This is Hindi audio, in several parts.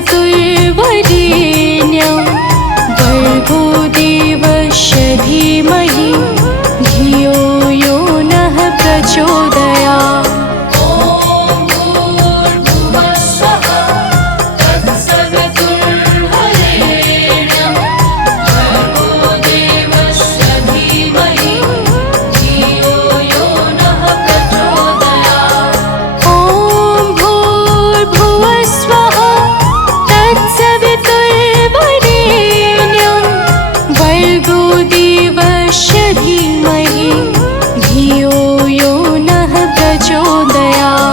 तत्सवितुर्वरेण्यं भर्गो देवस्य धीमहि धियो यो नः प्रचोदयात्। तत्सवितुर्वरेण्यं भर्गो देवस्य धीमहि धियो यो नः प्रचोदयात्।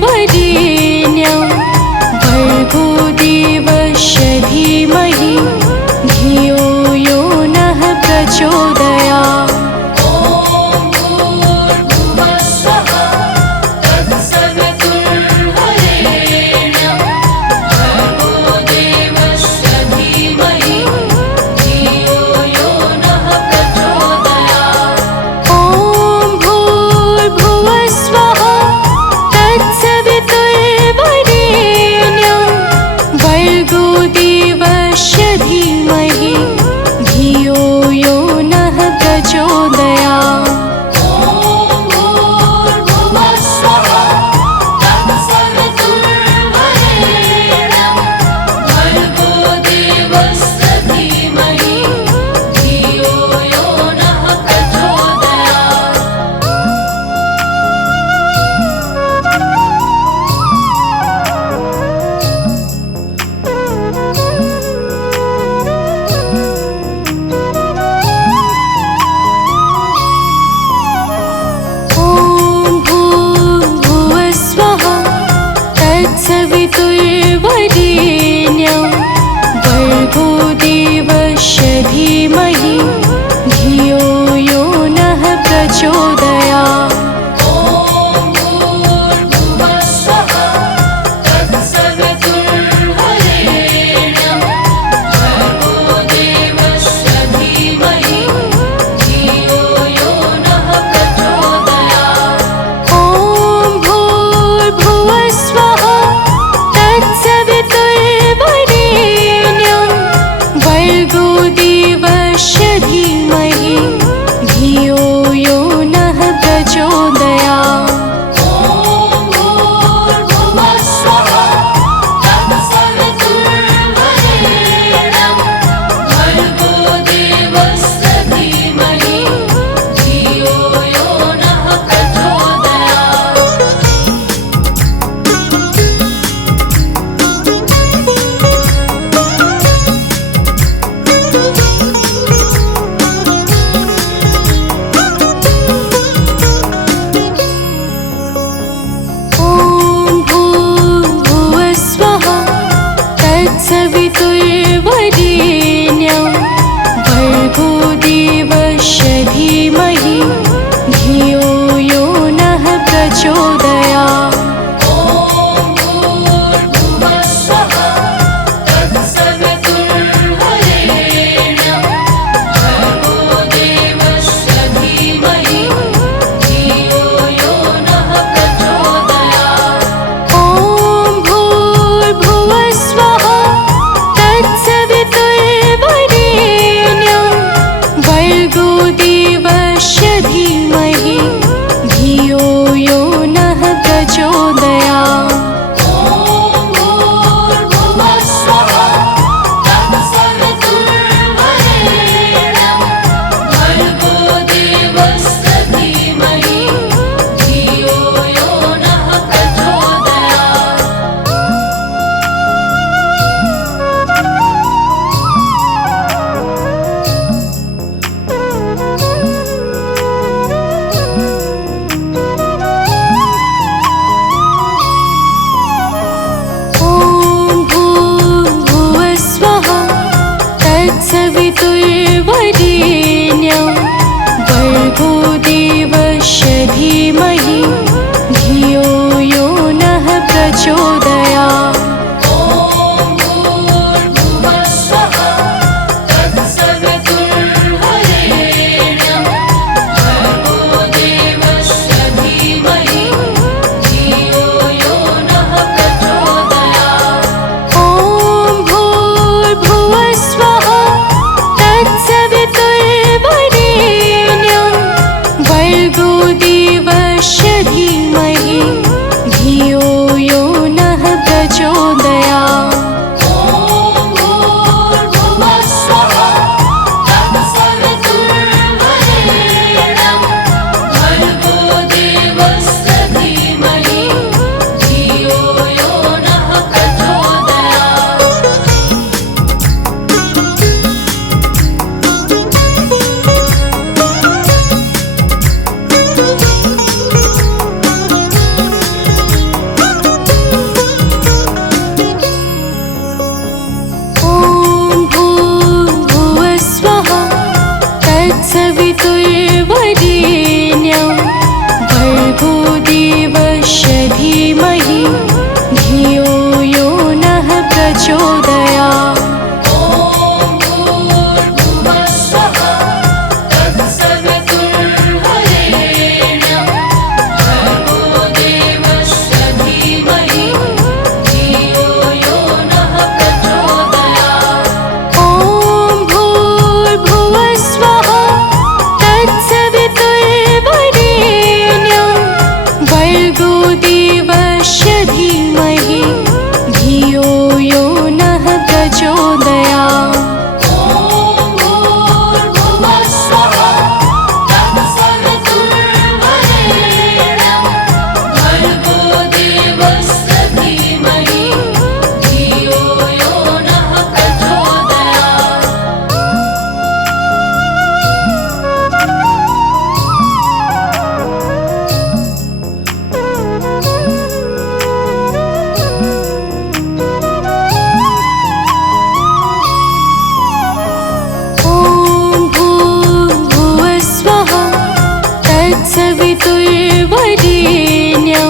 तत्सवितुर्वरेण्यं भर्गो देवस्य धीमहि धियो यो नः प्रचोदयात्। तत्सवितुर्वरेण्यं भर्गो देवस्य धीमहि धियो यो नः प्रचोदयात्। तत्सवितुर्वरेण्यं भर्गो देवस्य धीमहि धियो यो नः प्रचोदयात्। तत्सवितुर्वरेण्यं भर्गो देवस्य धीमहि धियो यो नः प्रचोदयात्। तत्सवितुर्वरेण्यं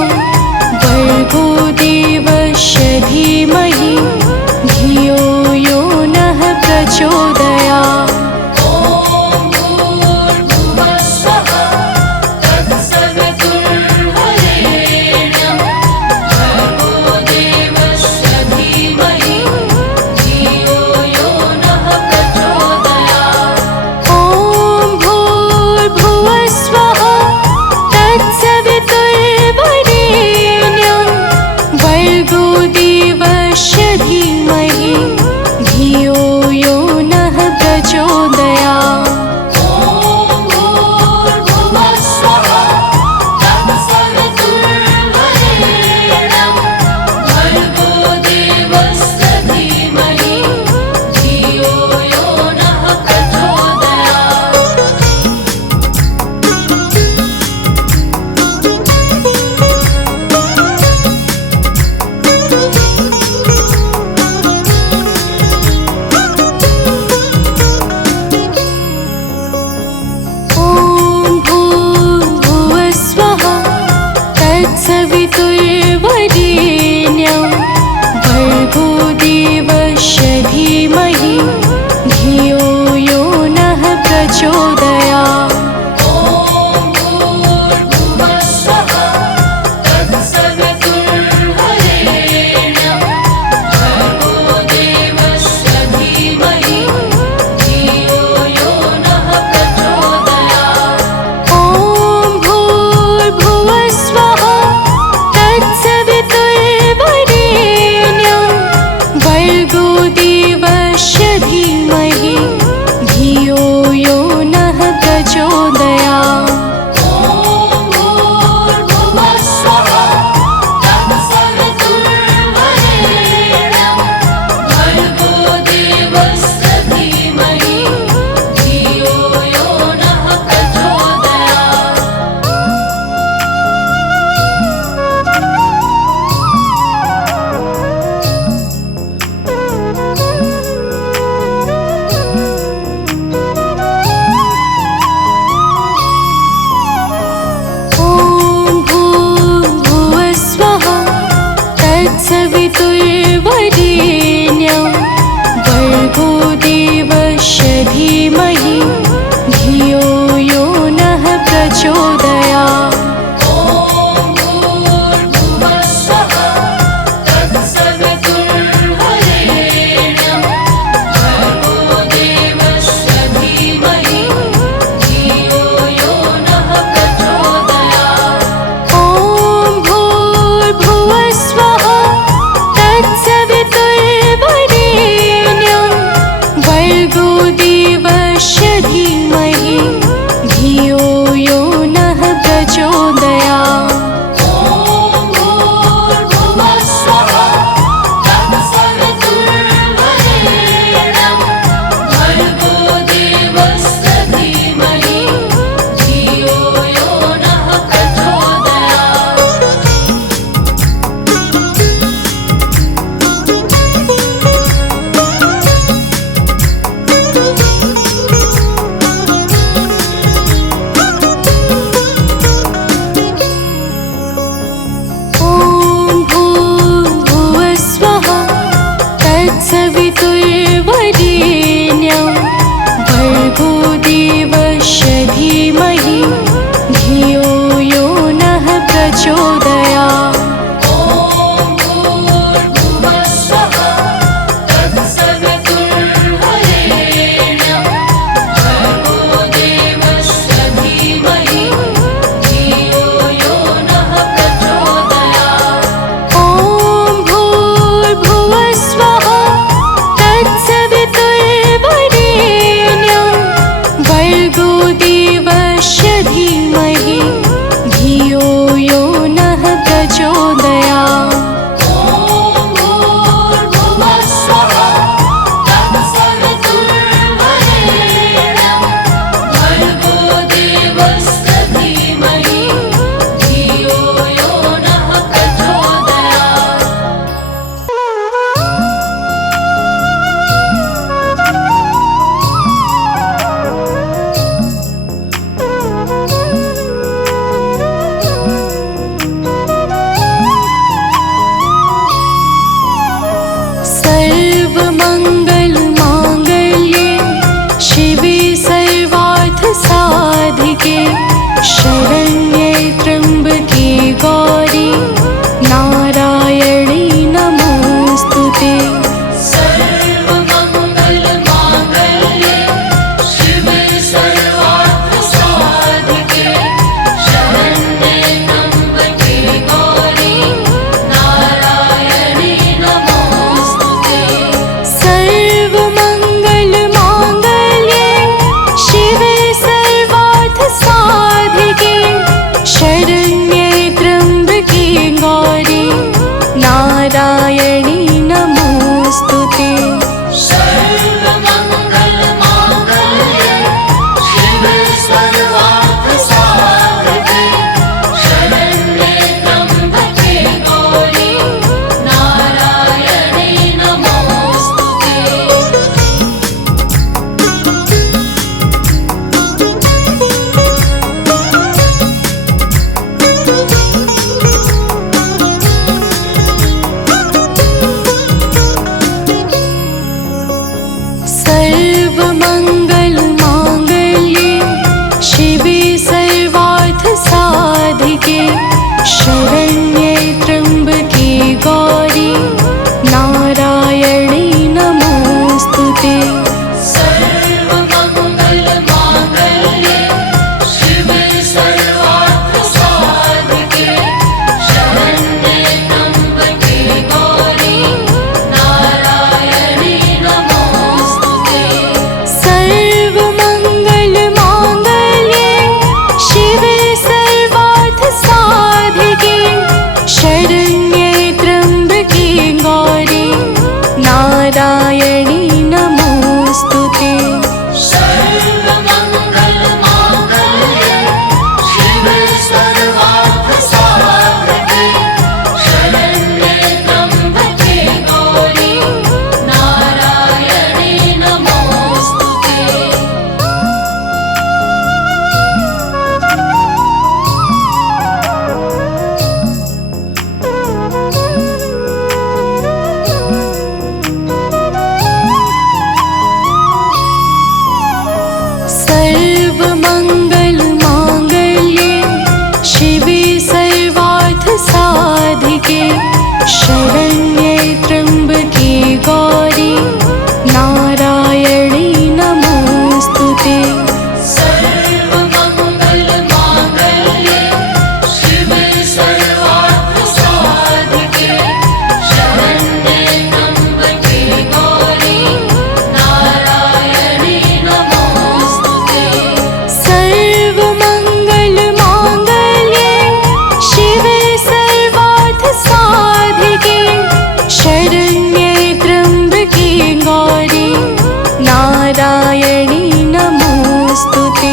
नारायणी नमोस्तुते।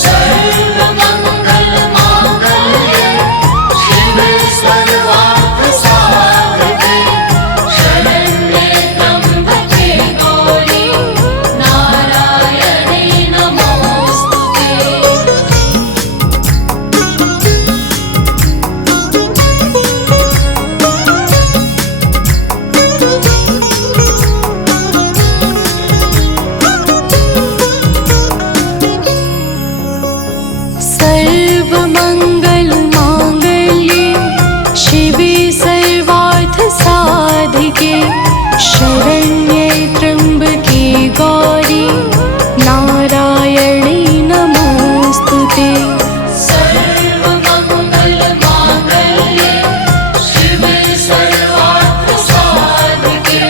सर्वमङ्गलमाङ्गल्ये शिवे सर्वार्थसाधके शरण्ये त्र्यम्बके गौरी नारायणी नमोस्तुते। सर्वमङ्गलमाङ्गल्ये शिवे सर्वार्थसाधिके शरण्ये त्र्यम्बके गौरी नारायणी नमोस्तुते। सर्वमङ्गलमाङ्गल्ये शिवे सर्वार्थसाधिके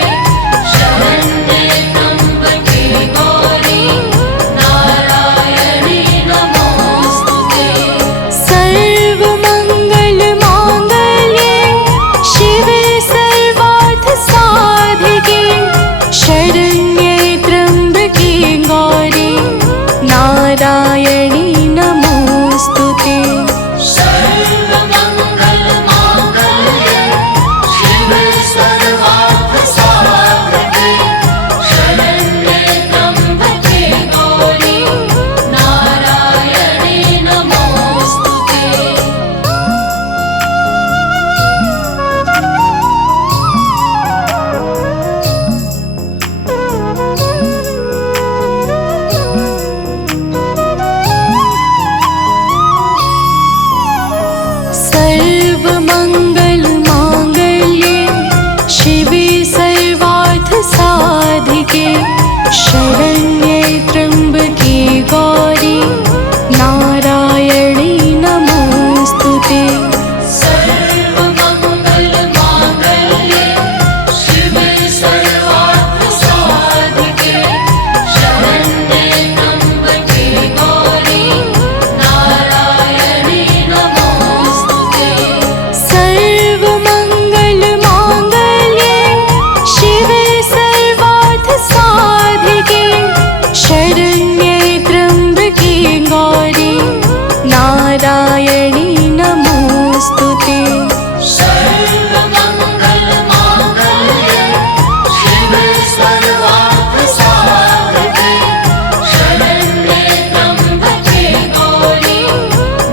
शरण्ये त्र्यम्बके गौरी नारायणी नमोस्तुते। सर्वमङ्गलमाङ्गल्ये शिवे सर्वार्थसाधिके शरण्ये त्र्यम्बके गौरी नारायणी नमोस्तुते। सर्वमङ्गलमाङ्गल्ये शिवे सर्वार्थसाधके शरण्ये त्र्यम्बके गौरी नारायणी नमोस्तुते। सर्वमङ्गलमाङ्गल्ये शिवे सर्वार्थसाधिके शरण्ये त्र्यम्बके गौरी नारायणी नमोस्तुते। सर्वमङ्गलमाङ्गल्ये शिवे सर्वार्थसाधिके शरण्ये त्र्यम्बके गौरी नारायणी नमोस्तुते। सर्वमङ्गलमाङ्गल्ये शिवे सर्वार्थसाधिके शरण्ये त्र्यम्बके गौरी नारायणी नमोस्तुते। सर्वमङ्गलमाङ्गल्ये शिवे सर्वार्थसाधके शरण्ये त्र्यम्बके गौरी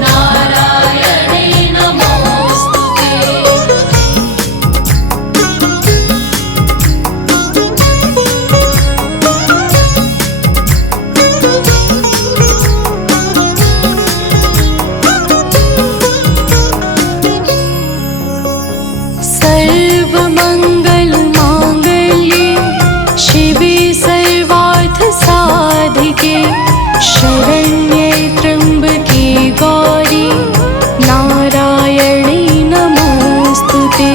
नारायणी नमोस्तुते। सर्वमङ्गलमाङ्गल्ये शिवे सर्वार्थसाधिके शरण्ये त्र्यम्बके गौरी नारायणी नमोस्तुते।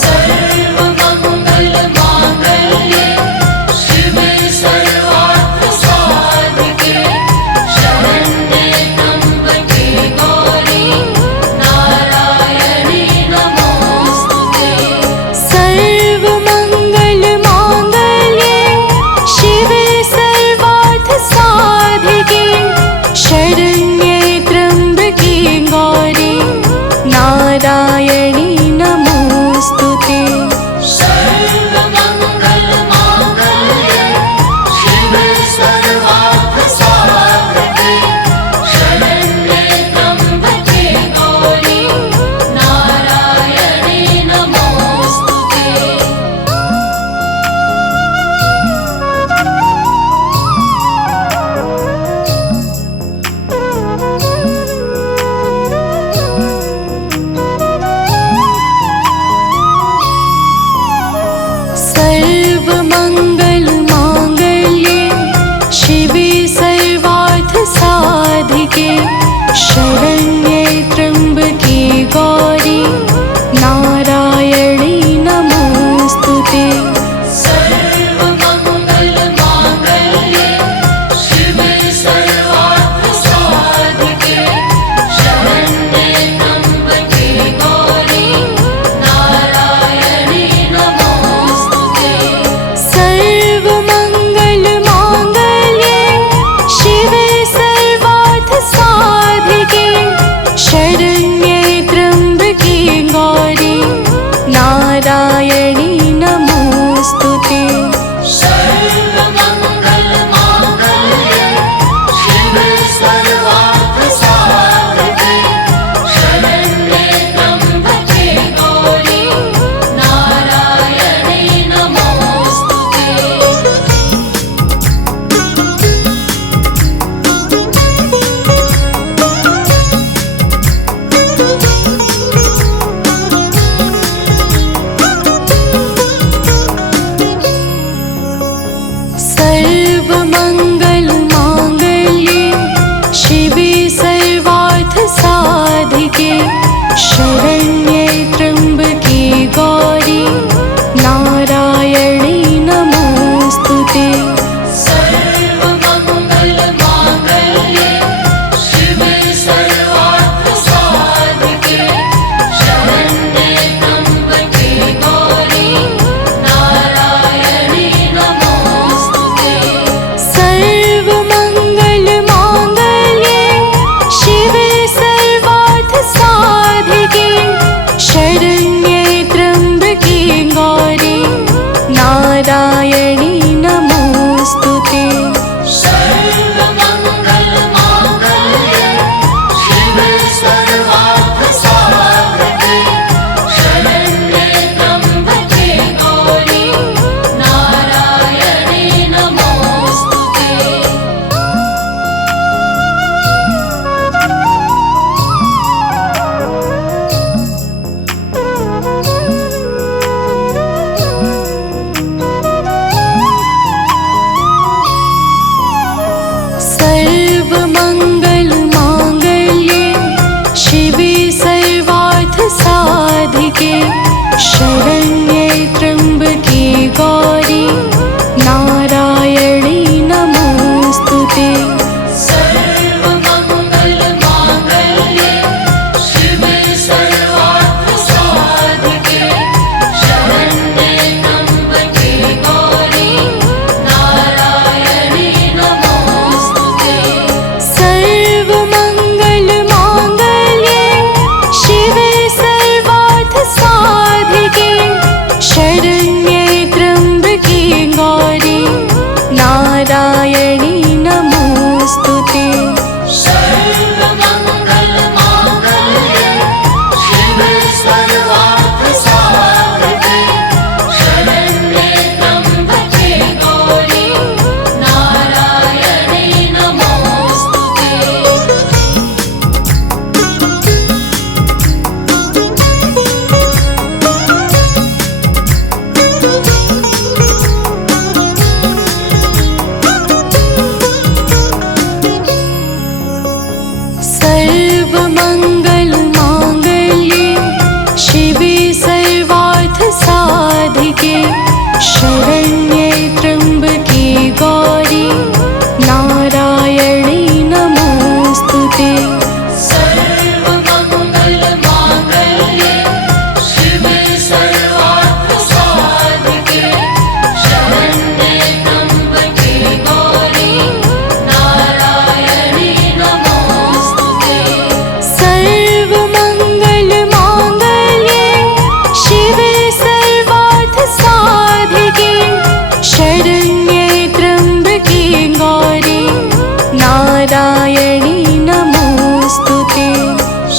सर्वमङ्गलमाङ्गल्ये शिवे सर्वार्थसाधके शरण्ये त्र्यम्बके गौरी नारायणी नमोस्तुते। सर्वमङ्गलमाङ्गल्ये शिवे सर्वार्थसाधिके शरण्ये त्र्यम्बके गौरी नारायणी नमोस्तुते। सर्वमङ्गलमाङ्गल्ये शिवे सर्वार्थसाधके शरण्ये त्र्यम्बके गौरी नारायणी नमोस्तुते। सर्वमङ्गलमाङ्गल्ये शिवे सर्वार्थसाधिके शरण्ये त्र्यम्बके गौरी नारायणी नमोस्तुते। सर्वमङ्गलमाङ्गल्ये शिवे सर्वार्थसाधके शरण्ये त्र्यम्बके गौरी नारायणी नमोस्तुते। सर्वमङ्गलमाङ्गल्ये नारायणी नमोस्तुते।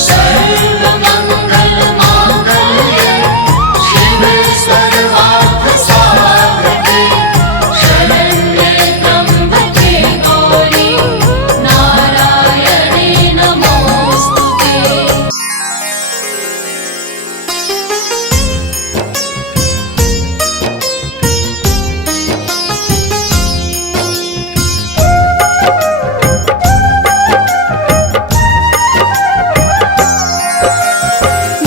सर्वमङ्गलमाङ्गल्ये शिवे सर्वार्थसाधके शरण्ये त्र्यम्बके गौरी नारायणी नमोस्तुते।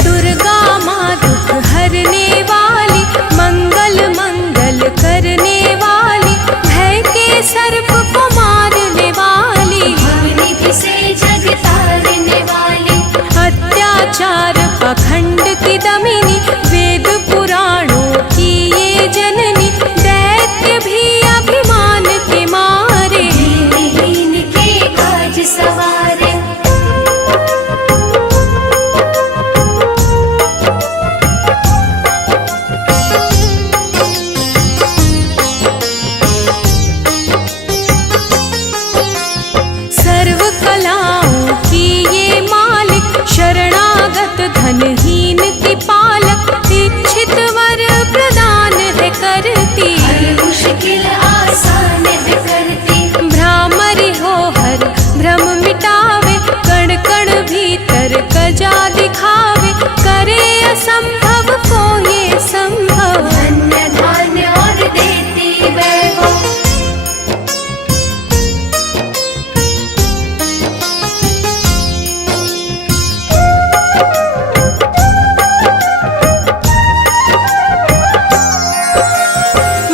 दुर्गा माँ दुख हरने वाली, मंगल मंगल करने वाली, भय के सर्प को मारने वाली, भवनिधि से जग तारने वाली, अत्याचार पाखंड की दमिनी, वेद पुराणों की ये जननी, दैत्य भी अभिमान के मारे, दीनहीन के काज सवारे। सर्व कलाओं की ये मालिक, शरणागत धनहीन की पालक, इच्छित वर प्रदान है करती, हर मुश्किल आसान है करती, भ्रामरी हो हर भ्रम मिटावे, कण कण भीतर कजा दिखावे, करे असंभव को ये संभव, धन्य धान्य और देती वैभव।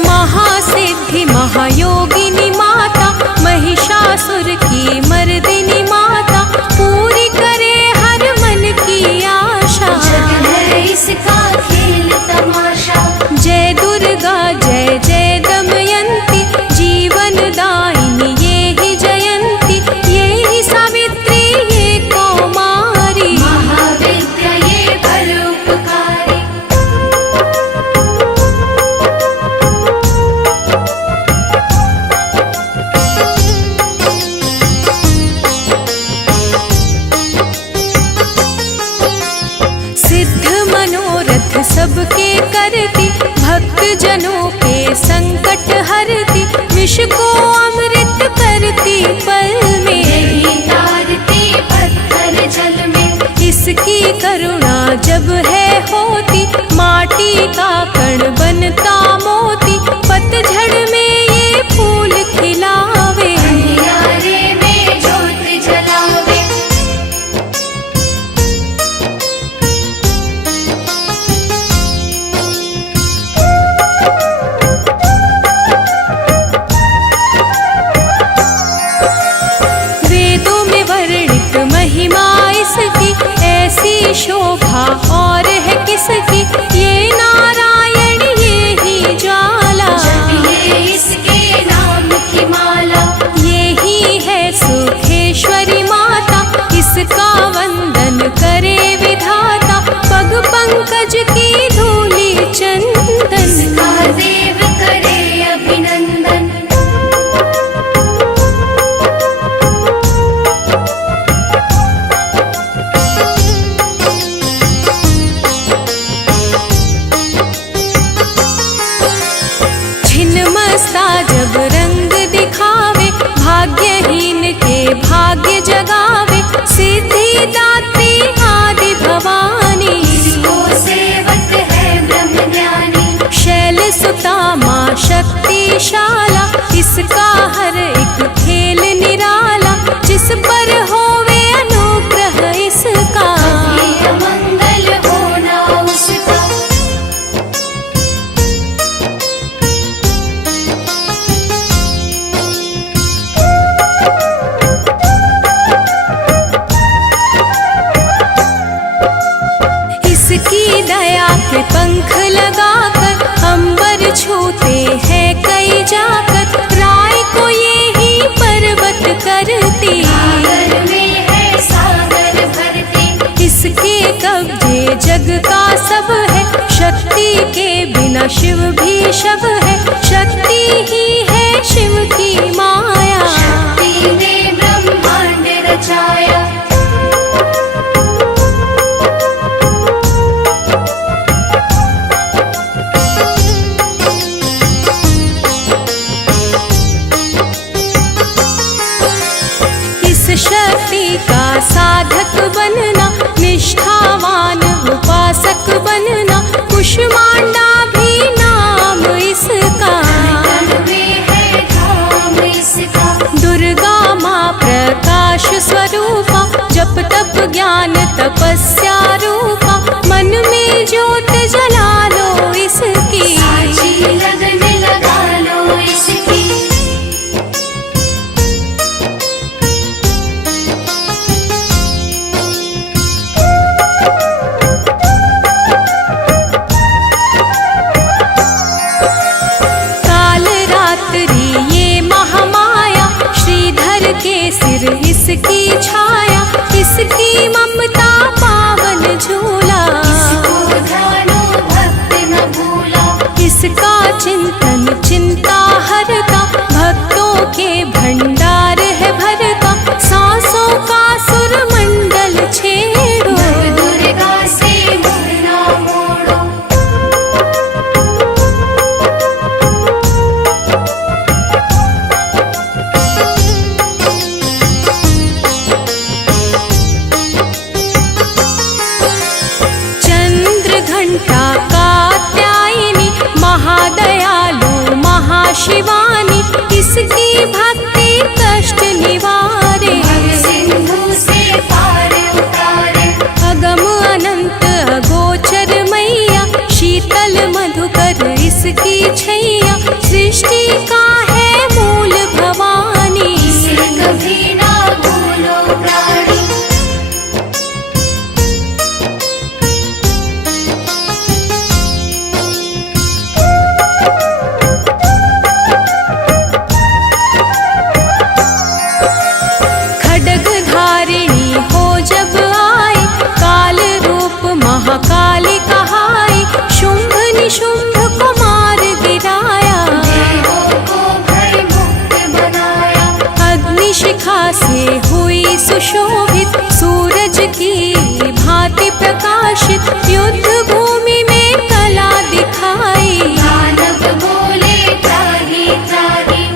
महासिद्धि महायोगिनी माता, महिषासुर की मर्दिनी माता, पूरी करे हर मन की आशा, जग है इसका खेल तमाशा, जय दुर्गा जय जय दमयंती, जीवन दायिनी ये ही जयंती, ये ही सावित्री ये कौमारी, महाविद्या ये परोपकारी। सिद्ध मनोरथ सबके करती, भक्त जनों के संकट हरती, विष को अमृत करती पल में, यही तारती पत्थर जल में, इसकी करुणा जब है होती, माटी का कण बनता मोती, पतझड़ में ये फूल खिलावे, अंधियारे में ज्योत जलावे। वेदों में वर्णित महिमा इसकी, ऐसी शोभा और है किसकी, ये नारायण ये ही ज्वाला, जपिए इसके नाम की माला, ये ही है सुखेश्वरी माता, इसका वंदन करे विधाता, पग पंकज की धूली चंदन, इसका देव करे अभिनंदन। छिन्नमस्ता जब रंग दिखावे, भाग्यहीन के भाग्य जगावे, सिद्धिदात्री आदि भवानी, इसको सेवक है ब्रह्म ज्ञानी, शैल सुता माँ शक्तिशाला, इसका हर एक खेल निराला, जिस पर होवे अनुग्रह इसका, ये मंगल होना उसका। इसकी दया के पंख लगाकर, अंबर छूते हैं कई जाकर, राय को ये ही पर्वत करती, सागर में है सागर भरती, इसके कब्जे जग का सब है, शक्ति के बिना शिव भी शव है, शक्ति ही है शिव की माया, शक्ति में ब्रह्म साधक बनना, निष्ठावान उपासक बनना, कुष्मांडा भी नाम इसका। तन में है धाम इसका। दुर्गा माँ प्रकाश स्वरूपा, जप तप ज्ञान तपस्या रूपा, मन में ज्योत जला लो इसकी। साची लगन लगा लो इसकी। काल रात्रि ये महामाया, श्रीधर के सिर इसकी छाया, इसकी ममता पावन झूला। इसको ध्यानो भक्त न भूला। इसका चिंतन चिंता हरता, भक्तों के भंडार है भरता, सांसों का सुर मंडल छेड़ो। नव दुर्गा से मुँह ना मोड़ो। चंद्र घंटा कात्यायनी, महादयालु महाशिवानी, इसकी भक्ति कष्ट निवारे। भव सिंधु से पार उतारे। अगम अनंत अगोचर मैया, शीतल मधुकर इसकी छैया, सृष्टि का है मूल भवानी। इसे कभी ना भूलो प्राणी। खड्ग धारिणी हो जब आई, काल रूप महाकाली कहाई, शुंभ निशुंभ को मार गिराया। देवों को भय मुक्त बनाया। अग्निशिखा से हुई सुशोभित, सूरज की भांति प्रकाशित, युद्ध भूमि में कला दिखाई। दानव बोले त्राहि त्राहि।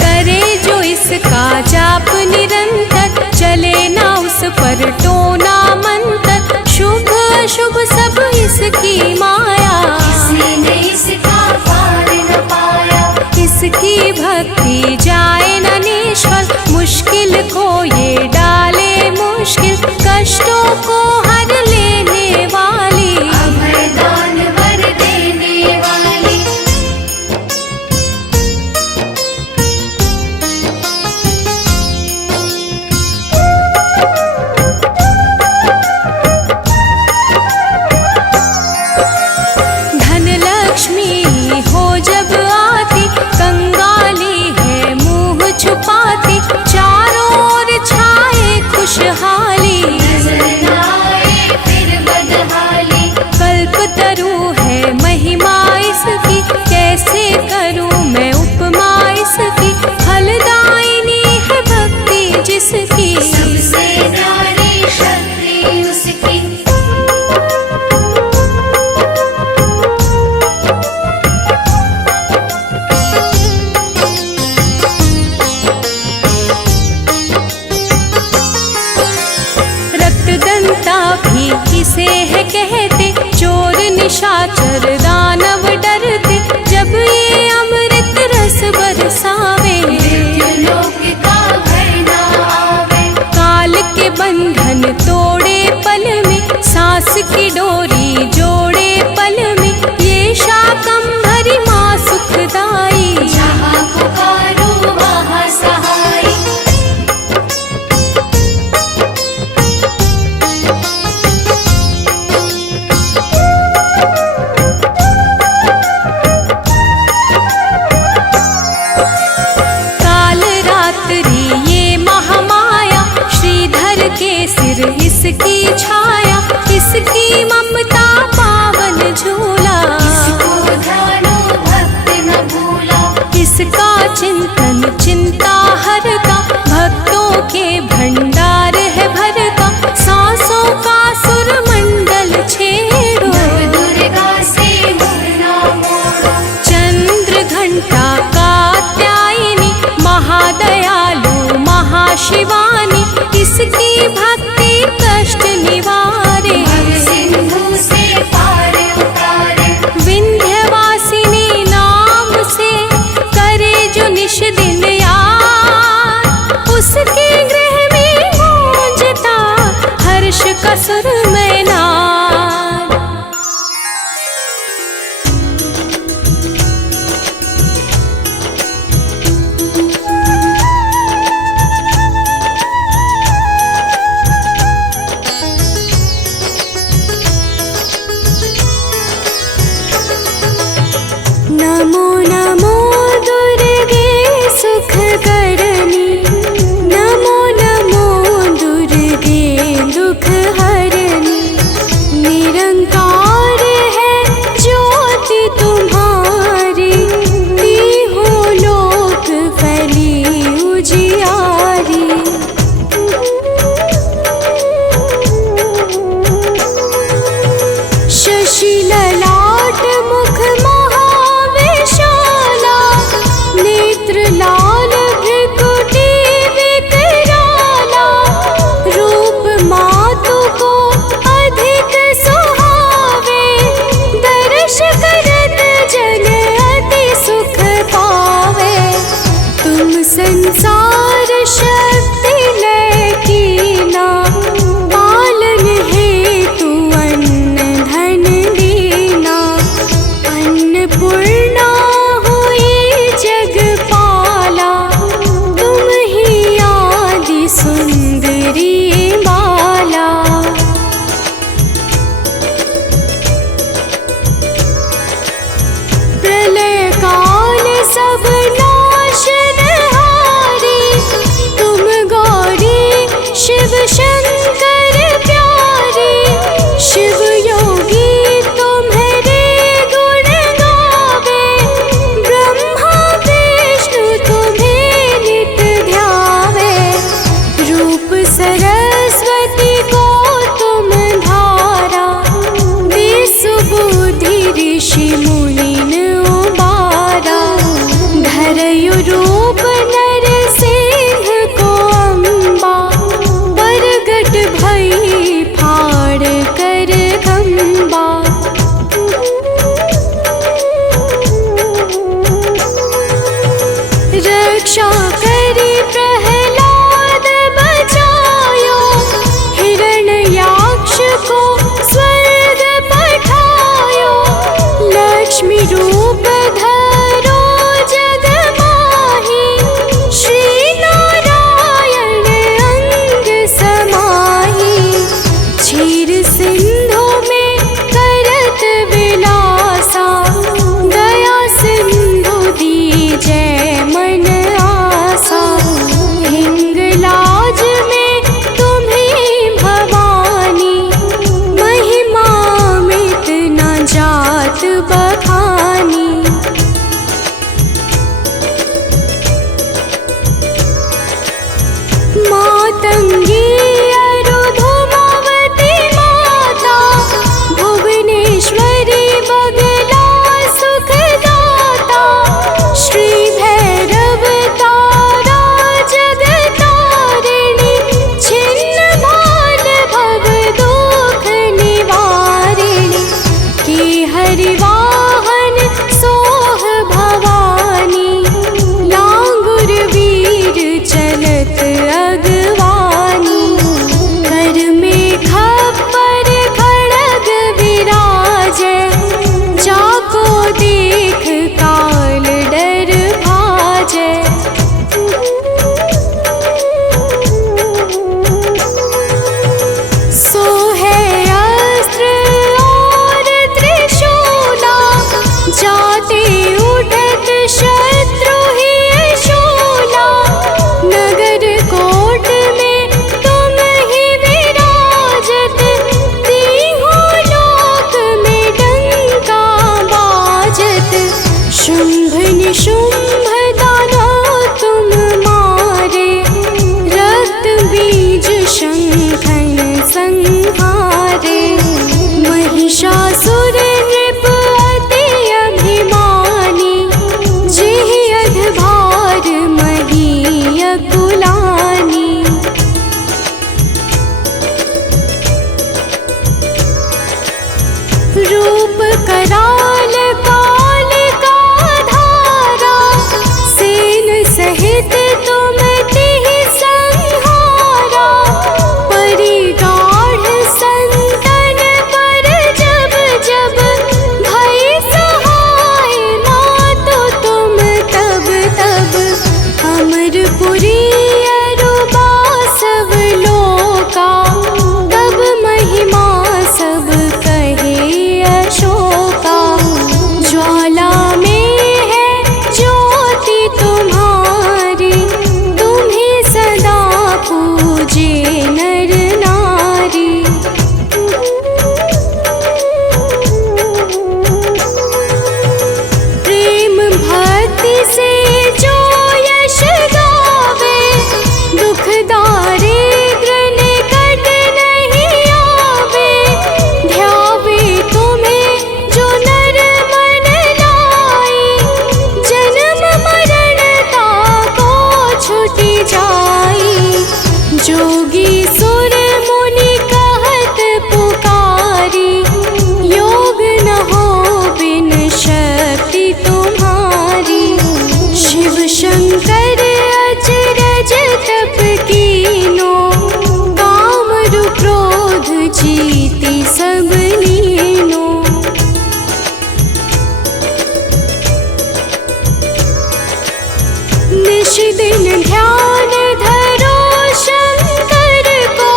करे जो इसका जाप निरंतर, चले ना उस पर टोना मंतर, शुभ अशुभ सब इसकी माया। किसी ने इसका पार न पाया। इसकी भक्ति जाए न निष्फल, मुश्किल को ये डाले मुश्किल, कष्टों को हर लेने वाली। अभय दान वर देने वाली। धन लक्ष्मी हो जब आती, कंगाली है मुंह छुपाती, चारों ओर छाए खुशहाली। नजर न आए फिर बदहाली। कल्पतरु है महिमा इसकी, कैसे करूं मैं उपमा इसकी, फलदायिनी है भक्ति जिसकी। सबसे न्यारी शक्ति उसकी। रक्तदंता भी किसे है कहते, चोर निशाचर दानव डरते, जब ये अमृत रस बरसावे। मृत्युलोक का भय न आवे। काल के बंधन तोड़े पल में, सांस की डोरी जोड़े पल में, ये शाकंभरी माँ सुखदाई। जहाँ पुकारो वहाँ सहाय। काल रात्रि ये महामाया, श्रीधर के सिर इसकी छाया, इसकी ममता पावन झूला। इसको ध्यानो भक्त न भूला। इसका चिंतन चिंता हरता, भक्तों के भंडार है भरता, सांसों का सुर सरस्वती को तुम धारा, दे सुबुद्धि ऋषि मुनिन उबारा। धरयु रूप नरसिंह को अम्बा, प्रगट भई फाड़ कर खम्बा। रक्षा करी प्रहलाद बचायो, हिरण्याक्ष को स्वर्ग पठायो। लक्ष्मी रूप धरो जग माही, श्री नारायण अंग समाही। क्षीर सिंधु में करत विलासा, दया सिंधु दीजै मन आसा। हिंगलाज में तुम्हीं भवानी, महिमा मिट न जात बखानी। मातंगी अरुधुमावती माता, भुवनेश्वरी बगला सुखदाता। श्री भैरव तारा जगतारिणी, छिन्न भाल भव दुख निवारिणी। की हरिवाहन सोह भवानी, लांगुर वीर चलत अगवानी। कर में खप्पर खड़ग विराजै, जाको देख काल डर भाजै। सोहे अस्त्र और त्रिशूला, जाते उठत शत्रु ही शूला। नगर कोट में तुम ही विराजत, तीहों लोक में डंका बाजत। शुंभ निशुंभ दानव तुम मारे, रक्त बीज शंखन संहारे। महिषासुर नृप अति अभिमानी, जेहि अधभार मही अकुलानी। रूप कराल काल का धारा, सेन सहित तुम तिहि संहारा। परिगाढ़ संतन पर जब जब, भई सहाय मातु तुम तब तब। अमरपुरी अरुबा सब लोका, तब महिमा सब कहे अशोका। ज्वाला में है ज्योति तुम्हारी, तुम्हें सदा पूजे नर नारी। प्रेम भक्ति से जो यश गावे, दुख दारिद्र निकट नहीं आवे। ध्यावे तुम्हें जो नर मन लाई, जन्म मरण ताको छुटी जाई। जोगी सुर मुनि कहत पुकारी, योग न हो बिन शक्ति तुम्हारी। शिव शंकर अचरज तप कीनो, कामरु क्रोध जीति सब लीनो। निश दिन ध्यान धरो शंकर को,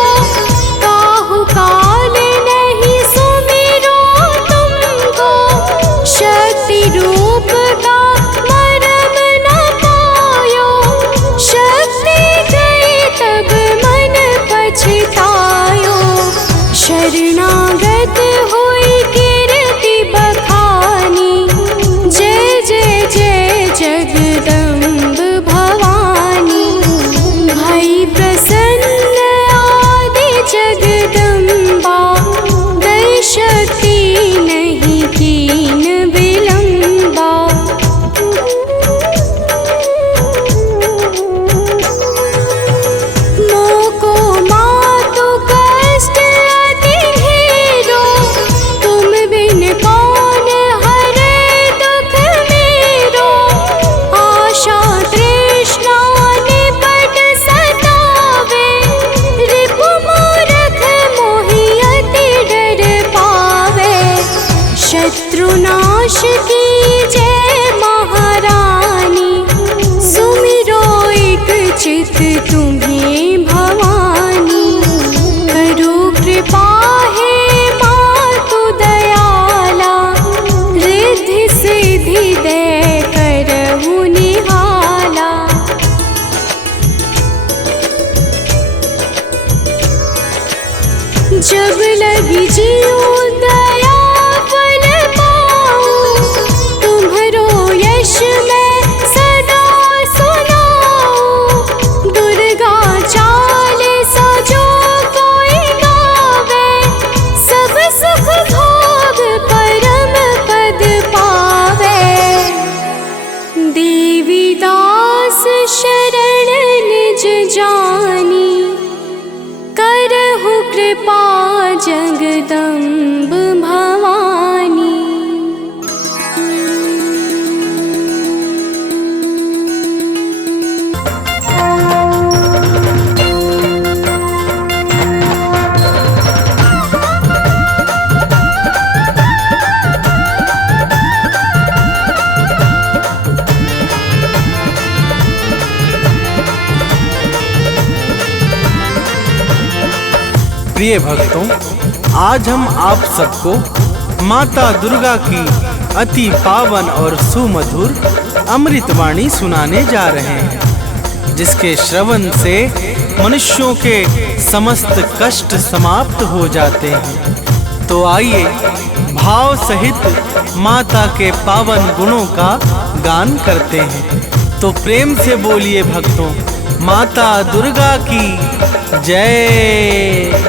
जब लगी जियो दया फल पाऊं, तुम्हरो यश मैं सदा सुनाऊं। दुर्गा चालीसा जो कोई गावे, सब सुख भोग परम पद पावे। देवी दास शरण निज जानी, करहु कृपा जगदम्ब भवानी। प्रिय भक्तों, आज हम आप सबको माता दुर्गा की अति पावन और सुमधुर अमृतवाणी सुनाने जा रहे हैं, जिसके श्रवण से मनुष्यों के समस्त कष्ट समाप्त हो जाते हैं। तो आइए भाव सहित माता के पावन गुणों का गान करते हैं। तो प्रेम से बोलिए भक्तों, माता दुर्गा की जय।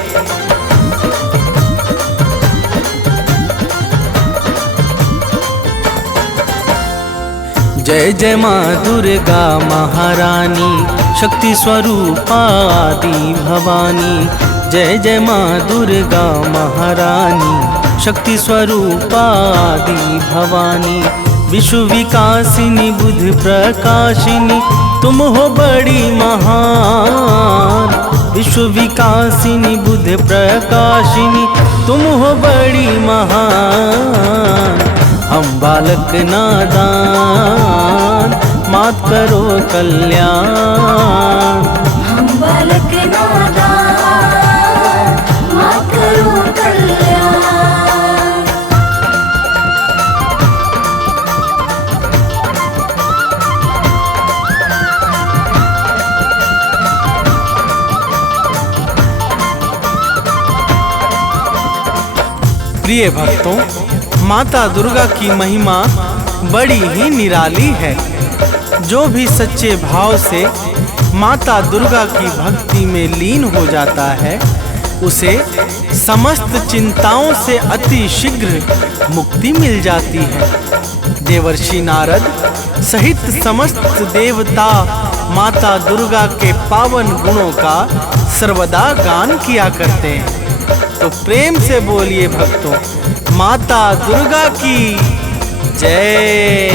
जय जय माँ दुर्गा महारानी, शक्ति स्वरूपा आदि भवानी। जय जय माँ दुर्गा महारानी, शक्ति स्वरूपा आदि भवानी। विश्व विकासिनी बुद्धि प्रकाशिनी, तुम हो बड़ी महान। विश्व विकासिनी बुद्धि प्रकाशिनी, तुम हो बड़ी महान। हम बालक नादान, मात करो कल्याण। हम बालक नादान, मात करो कल्याण। प्रिय भक्तों, माता दुर्गा की महिमा बड़ी ही निराली है। जो भी सच्चे भाव से माता दुर्गा की भक्ति में लीन हो जाता है, उसे समस्त चिंताओं से अति शीघ्र मुक्ति मिल जाती है। देवर्षि नारद सहित समस्त देवता माता दुर्गा के पावन गुणों का सर्वदा गान किया करते हैं। तो प्रेम से बोलिए भक्तों, माता दुर्गा की जय।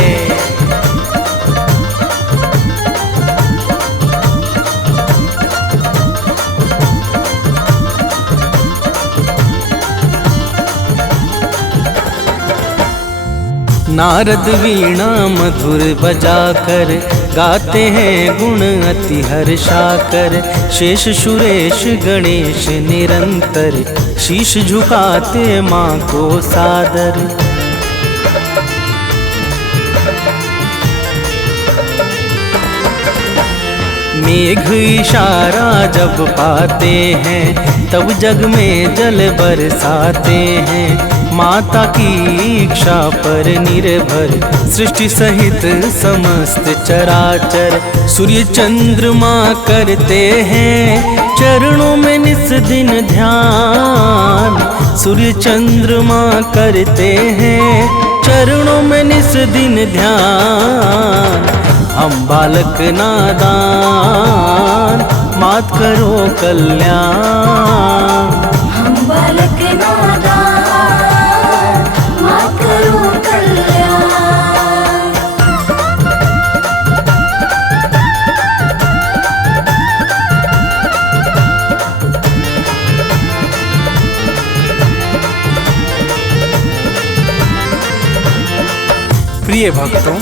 नारद वीणा मधुर बजाकर, गाते हैं गुण अति हर्षाकर। शेष सुरेश गणेश निरंतर, शीश झुकाते माँ को सादर। मेघ इशारा जब पाते हैं, तब जग में जल बरसाते हैं। माता की इच्छा पर निर्भर, सृष्टि सहित समस्त चराचर। सूर्य चंद्रमा करते हैं, चरणों में निस दिन ध्यान। सूर्य चंद्रमा करते हैं, चरणों में निस दिन ध्यान। हम बालक नादान, मात करो कल्याण। हम बालक नादान, मात करो कल्याण। प्रिय भक्तों,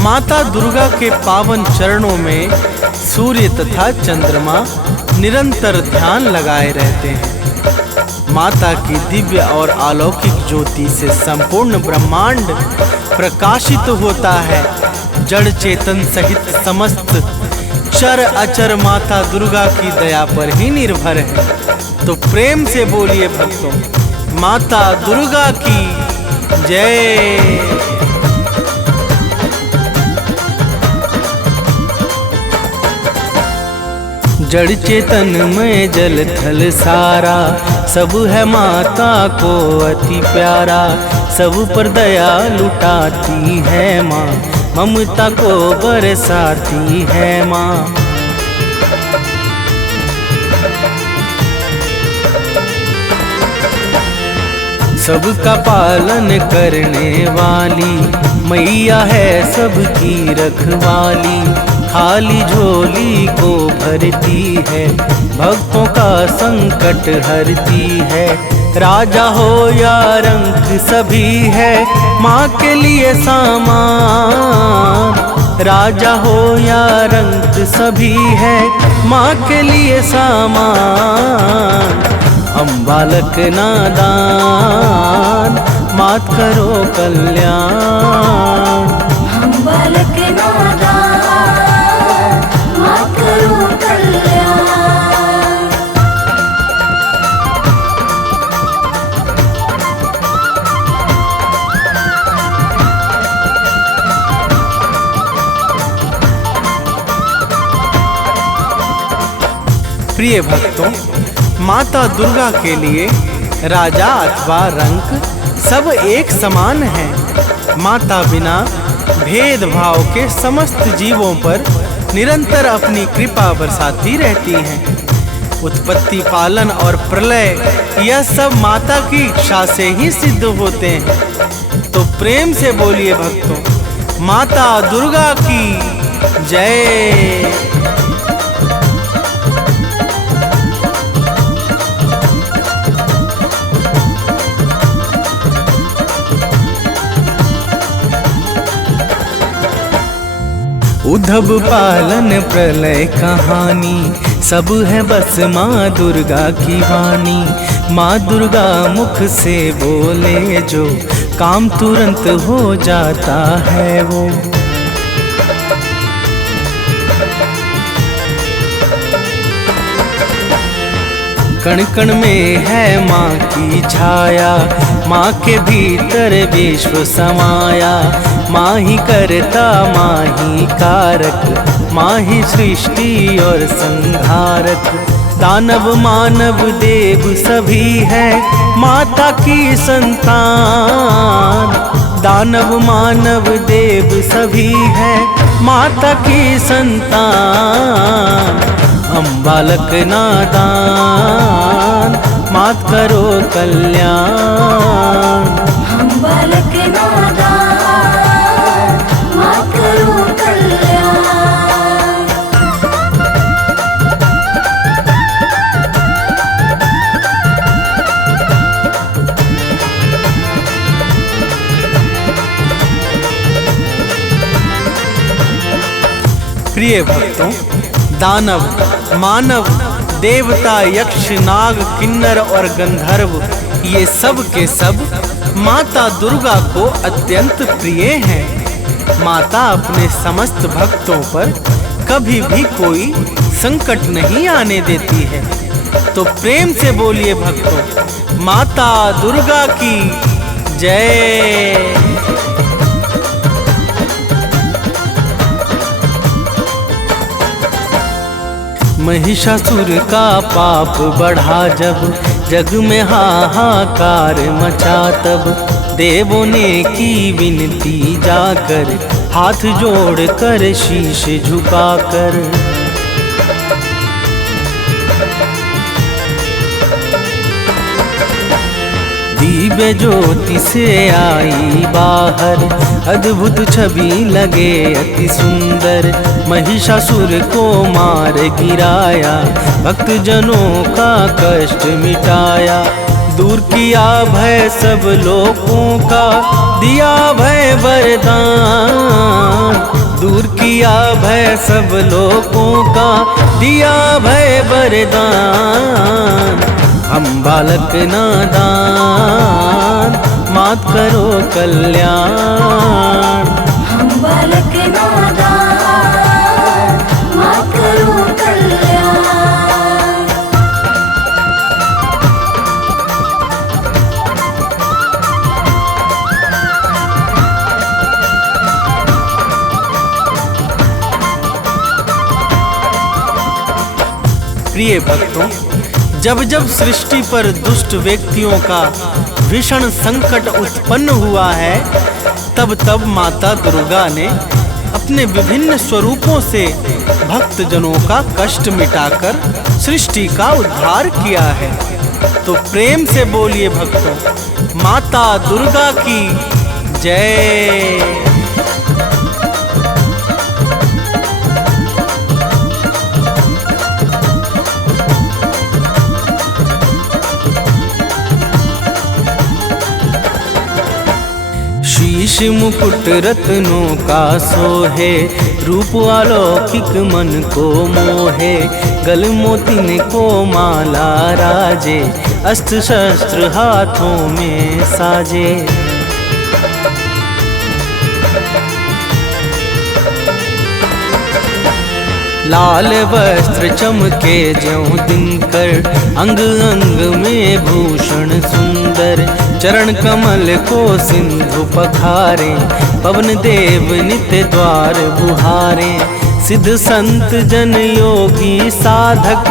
माता दुर्गा के पावन चरणों में सूर्य तथा चंद्रमा निरंतर ध्यान लगाए रहते हैं। माता की दिव्य और अलौकिक ज्योति से संपूर्ण ब्रह्मांड प्रकाशित होता है। जड़ चेतन सहित समस्त चर अचर माता दुर्गा की दया पर ही निर्भर है। तो प्रेम से बोलिए भक्तों, माता दुर्गा की जय। जड़ चेतन में जल थल सारा, सब है माता को अति प्यारा। सब पर दया लुटाती है माँ, ममता को बरसाती है माँ। सबका पालन करने वाली मैया है सबकी रखवाली। खाली झोली को भरती है, भक्तों का संकट हरती है। राजा हो या रंक सभी है माँ के लिए सामान। राजा हो या रंक सभी है माँ के लिए सामान। हम बालक नादान मात करो कल्याण। हम बालक नादान मात करो कल्याण। प्रिय भक्तों, माता दुर्गा के लिए राजा अथवा रंक सब एक समान है। माता बिना भेदभाव के समस्त जीवों पर निरंतर अपनी कृपा बरसाती रहती हैं। उत्पत्ति, पालन और प्रलय यह सब माता की इच्छा से ही सिद्ध होते हैं। तो प्रेम से बोलिए भक्तों, माता दुर्गा की जय। उद्धव पालन प्रलय कहानी, सब है बस माँ दुर्गा की वाणी। माँ दुर्गा मुख से बोले जो, काम तुरंत हो जाता है वो। कण कण में है माँ की छाया, माँ के भीतर विश्व समाया। माँ ही करता माँ ही कारक, माँ ही सृष्टि और संहारक। दानव मानव देव सभी है माता की संतान। दानव मानव देव सभी है माता की संतान। हम बालक नादान मात करो कल्याण। हम बालक नादान मात करो कल्याण। प्रिय भक्तों, दानव, मानव, देवता, यक्ष, नाग, किन्नर और गंधर्व ये सब के सब माता दुर्गा को अत्यंत प्रिय हैं। माता अपने समस्त भक्तों पर कभी भी कोई संकट नहीं आने देती है। तो प्रेम से बोलिए भक्तों, माता दुर्गा की जय। महिषासुर का पाप बढ़ा जब, जग में हाहाकार मचा तब। देवों ने की विनती जाकर, हाथ जोड़कर शीश झुकाकर। दिव्य ज्योति से आई बाहर, अद्भुत छवि लगे अति सुंदर। महिषासुर को मार गिराया, भक्त जनों का कष्ट मिटाया। दूर किया भय सब लोगों का, दिया भय वरदान। दूर किया भय सब लोगों का, दिया भय वरदान। हम बालक नादान मात करो कल्याण। हम बालक नादान मात करो कल्याण। प्रिय भक्तों, जब जब सृष्टि पर दुष्ट व्यक्तियों का भीषण संकट उत्पन्न हुआ है, तब तब माता दुर्गा ने अपने विभिन्न स्वरूपों से भक्त जनों का कष्ट मिटाकर सृष्टि का उद्धार किया है। तो प्रेम से बोलिए भक्तों, माता दुर्गा की जय। शीश मुकुट रत्नों का सोहे, रूप अलौकिक मन को मोहे। गल मोतिन को माला राजे, अस्त्र शस्त्र हाथों में साजे। लाल वस्त्र चमके ज्यों दिनकर, अंग अंग में भूषण सुंदर। चरण कमल को सिंधु पखारे, पवन देव नित्य द्वार बुहारे। सिद्ध संत जन योगी साधक,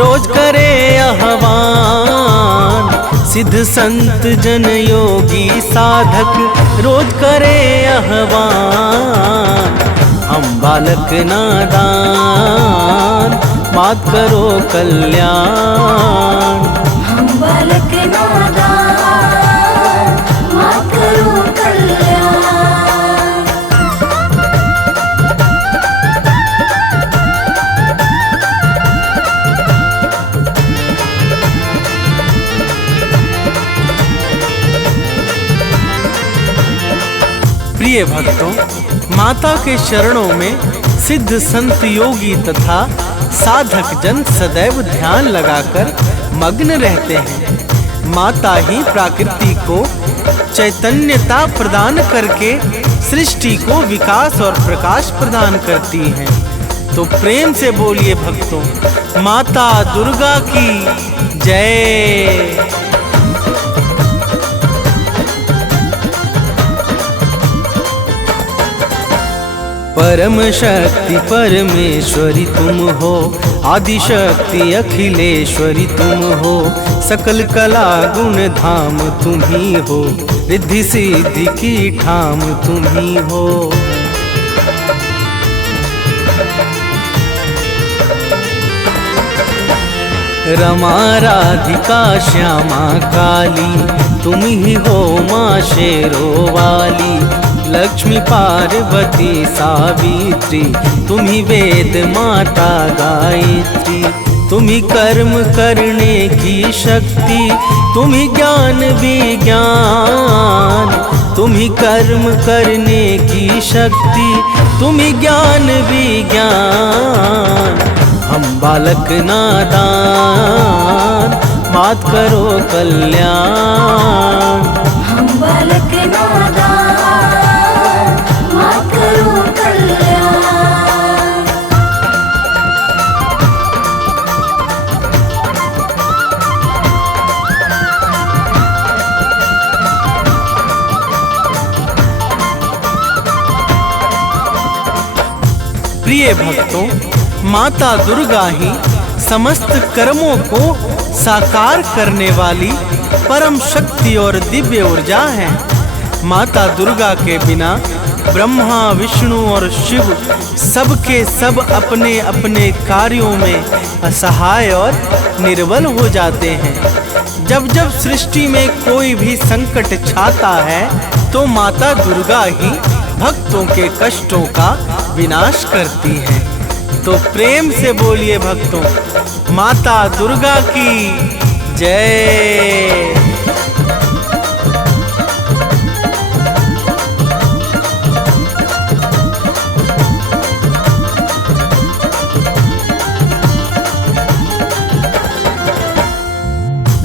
रोज करे आह्वान। सिद्ध संत जन योगी साधक, रोज करे आह्वान। हम बालक नादान, मात करो कल्याण। हम बालक नादान, मात करो कल्याण। प्रिय भक्तों, माता के चरणों में सिद्ध संत योगी तथा साधक जन सदैव ध्यान लगाकर मग्न रहते हैं। माता ही प्रकृति को चैतन्यता प्रदान करके सृष्टि को विकास और प्रकाश प्रदान करती हैं। तो प्रेम से बोलिए भक्तों, माता दुर्गा की जय। परम शक्ति परमेश्वरी तुम हो, आदि शक्ति अखिलेश्वरी तुम हो। सकल कला गुण धाम तुम ही हो, रिद्धि सिद्धि की ठाम तुम ही हो। रमा राधिका श्यामा काली, तुम ही हो माँ शेरो वाली। लक्ष्मी पार्वती सावित्री, तुम ही वेद माता गायत्री। तुम ही कर्म करने की शक्ति, तुम ही ज्ञान विज्ञान। तुम ही कर्म करने की शक्ति, तुम ही ज्ञान विज्ञान। हम बालक नादान, मात करो कल्याण। हम बालक नादान, मात करो कल्याण। प्रिय भक्तों, माता दुर्गा ही समस्त कर्मों को साकार करने वाली परम शक्ति और दिव्य ऊर्जा है। माता दुर्गा के बिना ब्रह्मा विष्णु और शिव सबके सब अपने अपने कार्यों में असहाय और निर्बल हो जाते हैं। जब जब सृष्टि में कोई भी संकट छाता है, तो माता दुर्गा ही भक्तों के कष्टों का विनाश करती है। तो प्रेम से बोलिए भक्तों, माता दुर्गा की जय।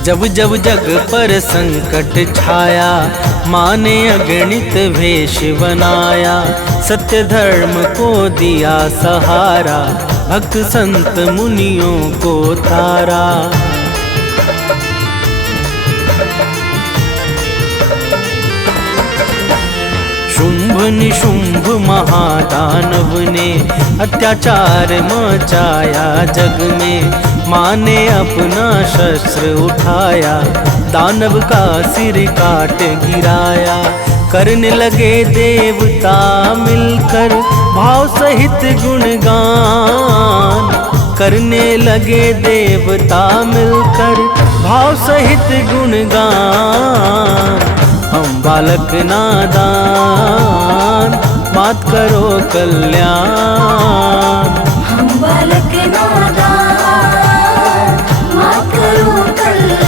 जब जब जग पर संकट छाया, माँ ने अगणित वेश बनाया। सत्य धर्म को दिया सहारा, भक्त संत मुनियों को तारा। शुंभ निशुंभ महादानव ने अत्याचार मचाया जग में। माँ ने अपना शस्त्र उठाया, दानव का सिर काट गिराया। करने लगे देवता मिलकर भाव सहित गुणगान। करने लगे देवता मिलकर भाव सहित गुणगान। हम बालक नादान मात करो कल्याण। हम बालक नादान मात करो कल्याण।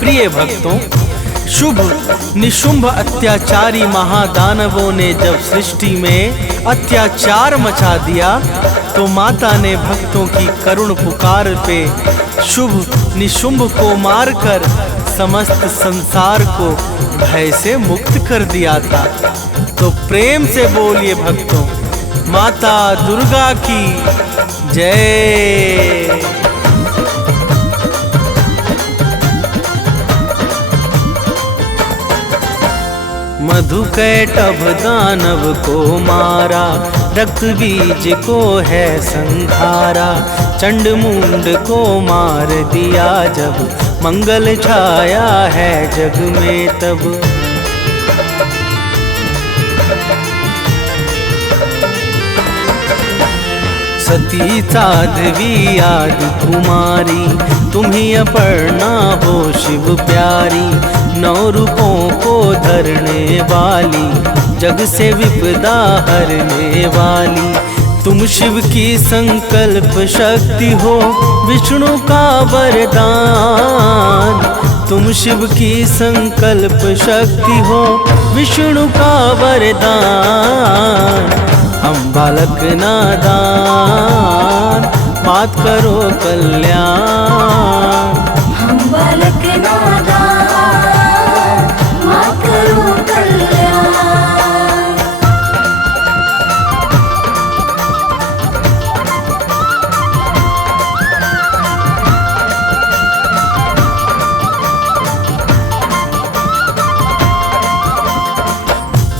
प्रिय भक्तों, शुभ निशुंभ अत्याचारी महादानवों ने जब सृष्टि में अत्याचार मचा दिया, तो माता ने भक्तों की करुण पुकार पे शुभ निशुंभ को मारकर समस्त संसार को भय से मुक्त कर दिया था। तो प्रेम से बोलिए भक्तों, माता दुर्गा की जय। मधुकैटभ दानव को मारा, रक्त बीज को है संहारा। चंड मुंड को मार दिया जब, मंगल छाया है जग में तब। सती साध्वी आदि कुमारी, तुम्ही अपर्णा हो शिव प्यारी। 9 रूपों को धरने वाली, जग से विपदा हरने वाली। तुम शिव की संकल्प शक्ति हो, विष्णु का वरदान। तुम शिव की संकल्प शक्ति हो, विष्णु का वरदान। हम बालक नादान मात करो कल्याण। हम बालक नादान मात करो कल्याण।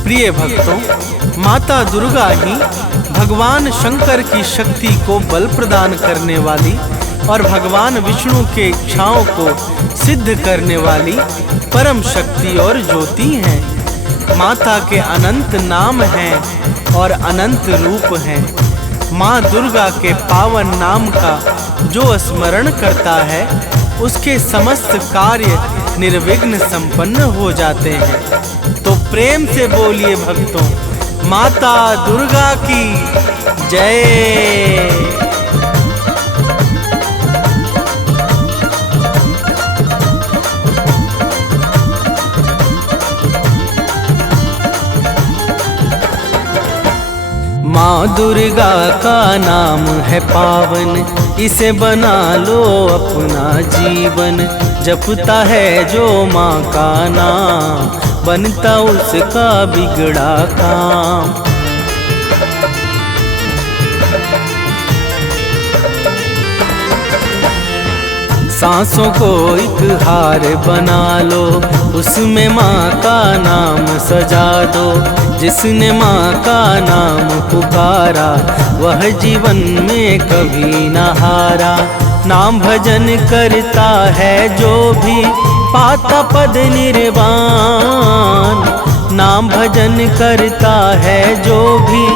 प्रिय भक्तों, माता दुर्गा ही भगवान शंकर की शक्ति को बल प्रदान करने वाली और भगवान विष्णु के इच्छाओं को सिद्ध करने वाली परम शक्ति और ज्योति हैं। माता के अनंत नाम हैं और अनंत रूप हैं। माँ दुर्गा के पावन नाम का जो स्मरण करता है, उसके समस्त कार्य निर्विघ्न संपन्न हो जाते हैं। तो प्रेम से बोलिए भक्तों, माता दुर्गा की जय। माँ दुर्गा का नाम है पावन, इसे बना लो अपना जीवन। जपता है जो माँ का नाम, बनता उसका बिगड़ा काम। सांसों को एक हार बना लो, उसमें माँ का नाम सजा दो। जिसने माँ का नाम पुकारा, वह जीवन में कभी न हारा। नाम भजन करता है जो भी, पाता पद निर्वाण। नाम भजन करता है जो भी,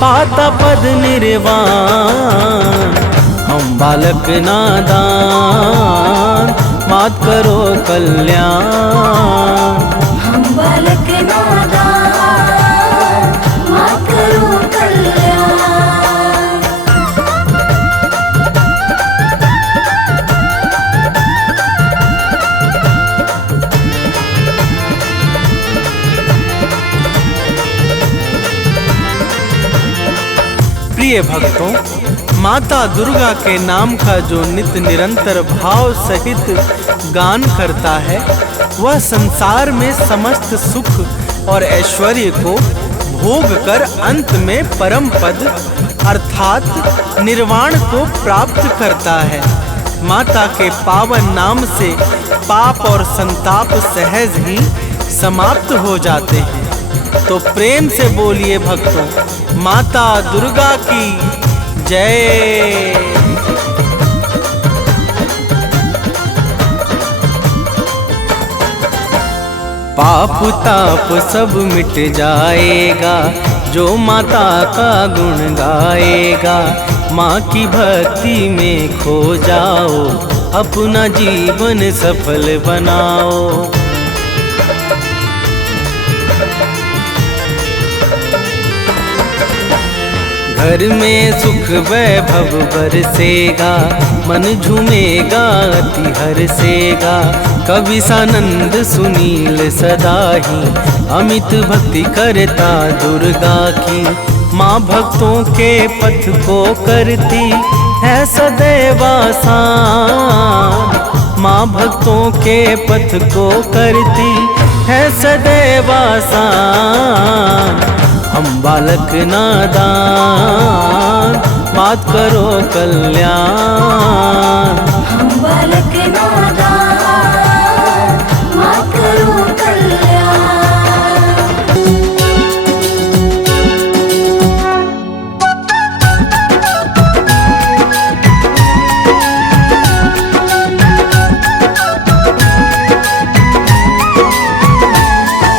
पाता पद निर्वाण। हम बालक नादान मात करो कल्याण। हम बालक नादान मात करो कल्याण। प्रिय भक्तों, माता दुर्गा के नाम का जो नित्य निरंतर भाव सहित गान करता है, वह संसार में समस्त सुख और ऐश्वर्य को भोग कर अंत में परम पद अर्थात निर्वाण को प्राप्त करता है। माता के पावन नाम से पाप और संताप सहज ही समाप्त हो जाते हैं। तो प्रेम से बोलिए भक्तों, माता दुर्गा की जय। पाप ताप सब मिट जाएगा जो माता का गुण गाएगा। माँ की भक्ति में खो जाओ, अपना जीवन सफल बनाओ। घर में सुख वैभव बरसेगा, मन झूमेगा अति हर्षेगा। कवि सानंद सुनील सदा ही अमित भक्ति करता दुर्गा की। माँ भक्तों के पथ को करती है सदैव आसान। माँ भक्तों के पथ को करती है सदैव आसान। हम बालक नादान मात करो कल्याण। हम बालक नादान मात करो कल्याण।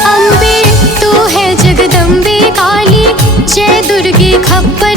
अम्बे तू है जगदम्बे काली, जय दुर्गे खप्पर